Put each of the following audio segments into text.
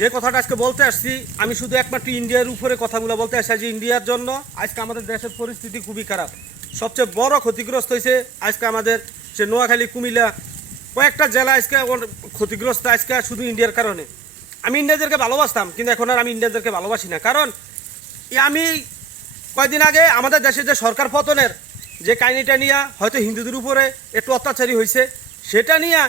যে কথাটা আজকে বলতে আসছি, আমি শুধু একমাত্র ইন্ডিয়ার উপরে কথাগুলো বলতে আসছি যে ইন্ডিয়ার জন্য আজকে আমাদের দেশের পরিস্থিতি খুবই খারাপ। সবচেয়ে বড় ক্ষতিগ্রস্ত হয়েছে আজকে আমাদের সে নোয়াখালী, কুমিল্লা, কয়েকটা জেলা আজকে ক্ষতিগ্রস্ত আজকে শুধু ইন্ডিয়ার কারণে। আমি ইন্ডিয়াদেরকে ভালোবাসতাম, কিন্তু এখন আর আমি ইন্ডিয়াদেরকে ভালোবাসি না। কারণ আমি কয়েকদিন আগে আমাদের দেশে যে সরকার পতনের যে কাহিনিটা নিয়ে হয়তো হিন্দুদের উপরে একটু অত্যাচারী হয়েছে, সেটা নিয়ে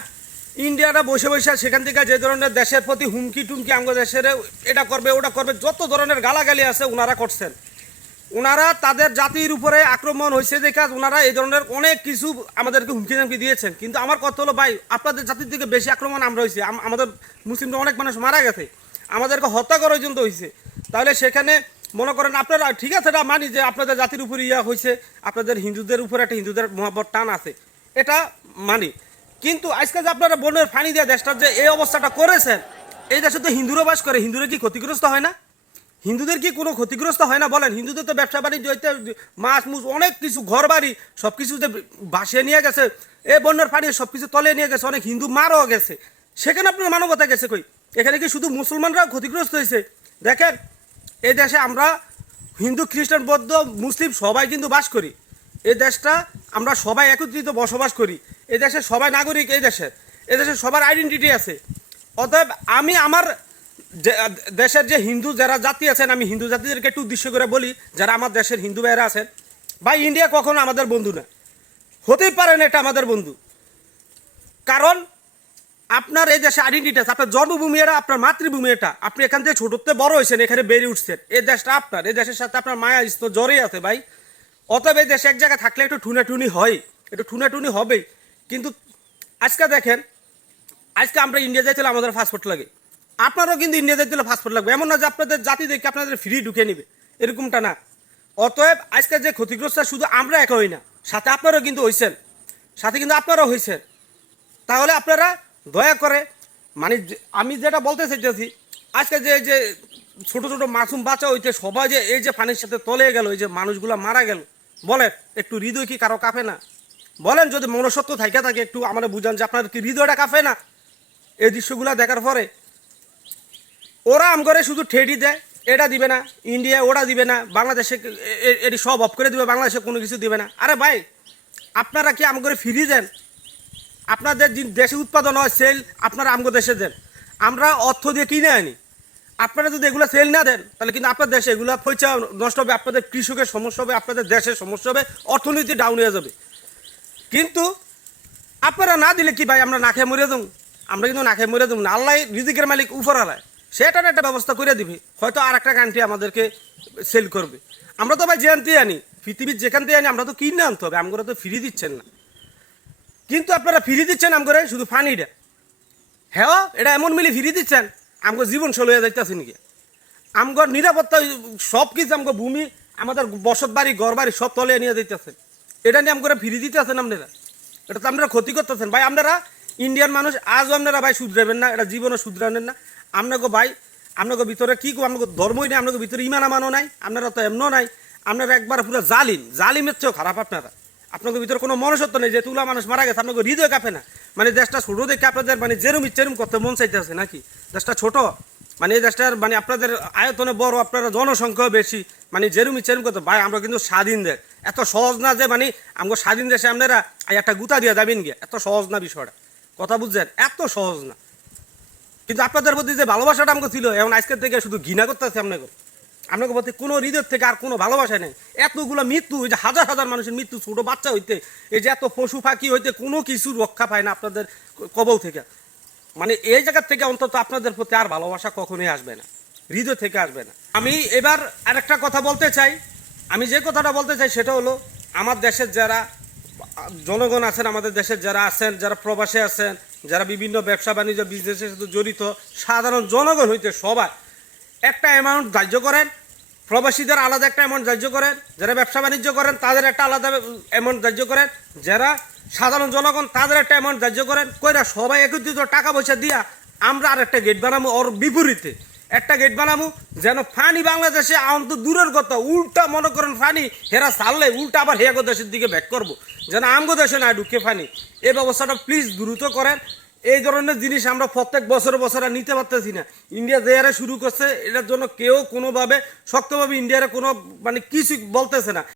ইন্ডিয়াটা বসে বসে সেখান থেকে যে ধরনের দেশের প্রতি হুমকি টুমকি আমাদের দেশের এটা করবে ওটা করবে যত ধরনের গালাগালি আছে ওনারা করছেন। ওনারা তাদের জাতির উপরে আক্রমণ হয়েছে দেখে ওনারা এই ধরনের অনেক কিছু আমাদেরকে হুমকি ধামকি দিয়েছেন। কিন্তু আমার কথা হলো ভাই, আপনাদের জাতির থেকে বেশি আক্রমণ আমরা হয়েছি। আমাদের মুসলিমরা অনেক মানুষ মারা গেছে, আমাদেরকে হত্যা করা পর্যন্ত হয়েছে। তাহলে সেখানে মনে করেন আপনারা ঠিক আছে, এটা মানি যে আপনাদের জাতির উপর ইয়া হয়েছে, আপনাদের হিন্দুদের উপরে একটা হিন্দুদের মহাব্বত টান আছে, এটা মানি। কিন্তু আজকে যে আপনারা বনের ফানি দিয়ে দেশটার যে এই অবস্থাটা করেছেন, এই দেশে তো হিন্দুরা বাস করে, হিন্দুরা কি ক্ষতিগ্রস্ত হয় না? হিন্দুদের কি কোনো ক্ষতিগ্রস্ত হয় না বলেন? হিন্দুদের তো ব্যবসা বাণিজ্য হইতে মাছ মুছ অনেক কিছু ঘর বাড়ি সব কিছু যে ভাসিয়ে নিয়ে গেছে, এই বন্যার পানি সব কিছু তলে নিয়ে গেছে, অনেক হিন্দু মারও গেছে। সেখানে আপনার মানবতা গেছে কই? এখানে কি শুধু মুসলমানরাও ক্ষতিগ্রস্ত হয়েছে? দেখেন, এই দেশে আমরা হিন্দু, খ্রিস্টান, বৌদ্ধ, মুসলিম সবাই কিন্তু বাস করি। এই দেশটা আমরা সবাই একত্রিত বসবাস করি। এই দেশের সবাই নাগরিক, এই দেশের সবার আইডেন্টিটি আছে। অতএব আমি আমার দেশের যে হিন্দু যারা জাতি আছেন, আমি হিন্দু জাতিদেরকে একটু উদ্দেশ্য করে বলি, যারা আমার দেশের হিন্দু ভাইয়েরা আছেন, ভাই ইন্ডিয়া কখনো আমাদের বন্ধু না, হতেই পারে না এটা আমাদের বন্ধু। কারণ আপনার এই দেশে আইডেন্টিটি আছে, আপনার জন্মভূমি এটা, আপনার মাতৃভূমি এটা, আপনি এখান থেকে ছোটতে বড় হয়েছেন, এখানে বেড়ে উঠছেন, এই দেশটা আপনার, এই দেশের সাথে আপনার মায়া ইস্ত জড়িয়ে আছে ভাই। অতএব এই দেশে এক জায়গায় থাকলে একটু ঠুনাঠুনি হয়, একটু ঠুনাঠুনি হবেই। কিন্তু আজকে দেখেন, আজকে আমরা ইন্ডিয়া যাইছিলাম, আমাদের পাসপোর্ট লাগে, আপনারও কিন্তু ইন্ডিয়া যাইতে হলে পাসপোর্ট লাগবে। এমন না যে আপনাদের জাতি দেখে আপনাদের ফ্রি ঢুকে নিবে, এরকমটা না। অতএব আজকে যে ক্ষতিগ্রস্ত শুধু আমরা একা হই না, সাথে আপনারাও কিন্তু হয়েছেন, সাথে কিন্তু আপনারাও হয়েছেন। তাহলে আপনারা দয়া করে, মানে আমি যেটা বলতে চাইতেছি, আজকে যে যে ছোটো ছোটো মাসুম বাচ্চা হইতে সবাই যে এই যে পানির সাথে তলে গেল, এই যে মানুষগুলো মারা গেল, বলেন একটু হৃদয় কি কারো কাঁপে না? বলেন, যদি মনুষ্যত্ব থাকে থাকে একটু আমরা বুঝান যে আপনার কি হৃদয়টা কাঁপে না এই দৃশ্যগুলো দেখার পরে? ওরা আম করে শুধু ঠেডি দেয়, এটা দিবে না, ইন্ডিয়া ওটা দিবে না, বাংলাদেশে এটি সব অফ করে দিবে, বাংলাদেশে কোনো কিছু দিবে না। আরে ভাই, আপনারা কি আম করে ফিরিয়ে দেন? আপনাদের দেশে উৎপাদন হয় সেল, আপনারা আমগো দেশে দেন, আমরা অর্থ দিয়ে কিনে আনি। আপনারা যদি এগুলো সেল না দেন, তাহলে কিন্তু আপনার দেশে এগুলো পয়সা নষ্ট হবে, আপনাদের কৃষকের সমস্যা হবে, আপনাদের দেশের সমস্যা হবে, অর্থনীতি ডাউন হয়ে যাবে। কিন্তু আপনারা না দিলে কি ভাই, আমরা না খেয়ে মরে দেবো? আমরা কিন্তু না খেয়ে মরে দেবো না, আল্লাহ রিজিকের মালিক উপরওয়ালা, সেটার একটা ব্যবস্থা করে দিবে, হয়তো আর একটা কান্ট্রি আমাদেরকে সেল করবে। আমরা তো ভাই যেখানতেই আনি, পৃথিবীর যেখান থেকে আনি আমরা তো কিনে আনতে হবে, আমরা তো ফ্রি দিচ্ছেন না। কিন্তু আপনারা ফ্রি দিচ্ছেন আম করে শুধু পানিটা। হ্যাঁ, এটা এমন মিলে ফ্রি দিচ্ছেন, আমগো জীবন ষোলো হয়ে যাইতেছে নাকি? আমগর নিরাপত্তা সব কিছু, আমগো ভূমি, আমাদের বসত বাড়ি, ঘর বাড়ি সব তলে নিয়ে যাইতেছেন। এটা নিয়ে আম করে ফ্রি দিতেছেন আপনারা, এটা তো আপনারা ক্ষতি করতেছেন ভাই। আপনারা ইন্ডিয়ান মানুষ, আজও আপনারা ভাই শুধরাবেন না, এটা জীবনও শুধরাবেন না। আপনাকে ভাই, আপনাকে ভিতরে কি আপনাকে ধর্মই নেই, আপনাকে ভিতরে ইমান আমানও নাই, আপনারা তো এমনও নাই, আপনারা একবার পুরো জালিমের চেয়েও খারাপ। আপনাদের ভিতরে কোনো মনুষ্যত্ব নেই, যে তুলা মানুষ মারা গেছে আপনাকে হৃদয় কাঁপে না। মানে দেশটা ছোটো দেখে আপনাদের মানে যেরম ইচ্ছেরম করতে মন চাইতেছে নাকি? দেশটা ছোট, মানে এই দেশটার মানে আপনাদের আয়তনে বড়, আপনারা জনসংখ্যা বেশি, মানে যেরম ইচ্ছেরম করতে। ভাই আমরা কিন্তু স্বাধীন দেশ, এত সহজ না যে মানে আমাকে স্বাধীন দেশে আপনারা একটা গুতা দিয়ে যাবেন গিয়ে, এত সহজ না বিষয়টা, কথা বুঝছেন? এত সহজ না। কিন্তু আপনাদের প্রতি যে ভালোবাসাটা আমাকে ছিল, এখন আজকের থেকে শুধু ঘৃণা করতেছে আপনাকে প্রতি কোনো হৃদয় থেকে আর কোনো ভালোবাসা নেই। এতগুলো মৃত্যু, এই যে হাজার হাজার মানুষের মৃত্যু, ছোটো বাচ্চা হইতে, এই যে এত পশু পাখি হইতে কোনো কিছু রক্ষা পায় না আপনাদের কবল থেকে। মানে এই জায়গার থেকে অন্তত আপনাদের প্রতি আর ভালোবাসা কখনোই আসবে না, হৃদয় থেকে আসবে না। আমি এবার আরেকটা কথা বলতে চাই, আমি যে কথাটা বলতে চাই সেটা হলো, আমার দেশের যারা জনগণ আছেন, আমাদের দেশের যারা আছেন, যারা প্রবাসে আছেন, যারা বিভিন্ন ব্যবসা বাণিজ্য বিজনেসের সাথে জড়িত, সাধারণ জনগণ হইতে সবাই একটা অ্যামাউন্ট ধার্য করেন, প্রবাসীদের আলাদা একটা অ্যামাউন্ট ধার্য করেন, যারা ব্যবসা বাণিজ্য করেন তাদের একটা আলাদা অ্যামাউন্ট ধার্য করেন, যারা সাধারণ জনগণ তাদের একটা অ্যামাউন্ট ধার্য করেন, কইরা সবাই একত্রিত টাকা পয়সা দিয়া আমরা আর একটা গেট বানাবো, ওর বিপরীতে একটা গেট বানাবো, যেন ফানি বাংলাদেশে অন্ত দূরের কথা, উল্টা মনে করেন ফানি হেরা ছাড়লে উল্টা আবার হেয়াগো দেশের দিকে ব্যাক করবো, যেন আমগো দেশে না ঢুকে ফানি। এই ব্যবস্থাটা প্লিজ দ্রুত করেন। এই ধরনের জিনিস আমরা প্রত্যেক বছরে বছর আর নিতে পারতেছি না। ইন্ডিয়া যে হারে শুরু করছে এটার জন্য কেউ কোনোভাবে শক্তভাবে ইন্ডিয়ারে কোনো মানে কিছু বলতেছে না।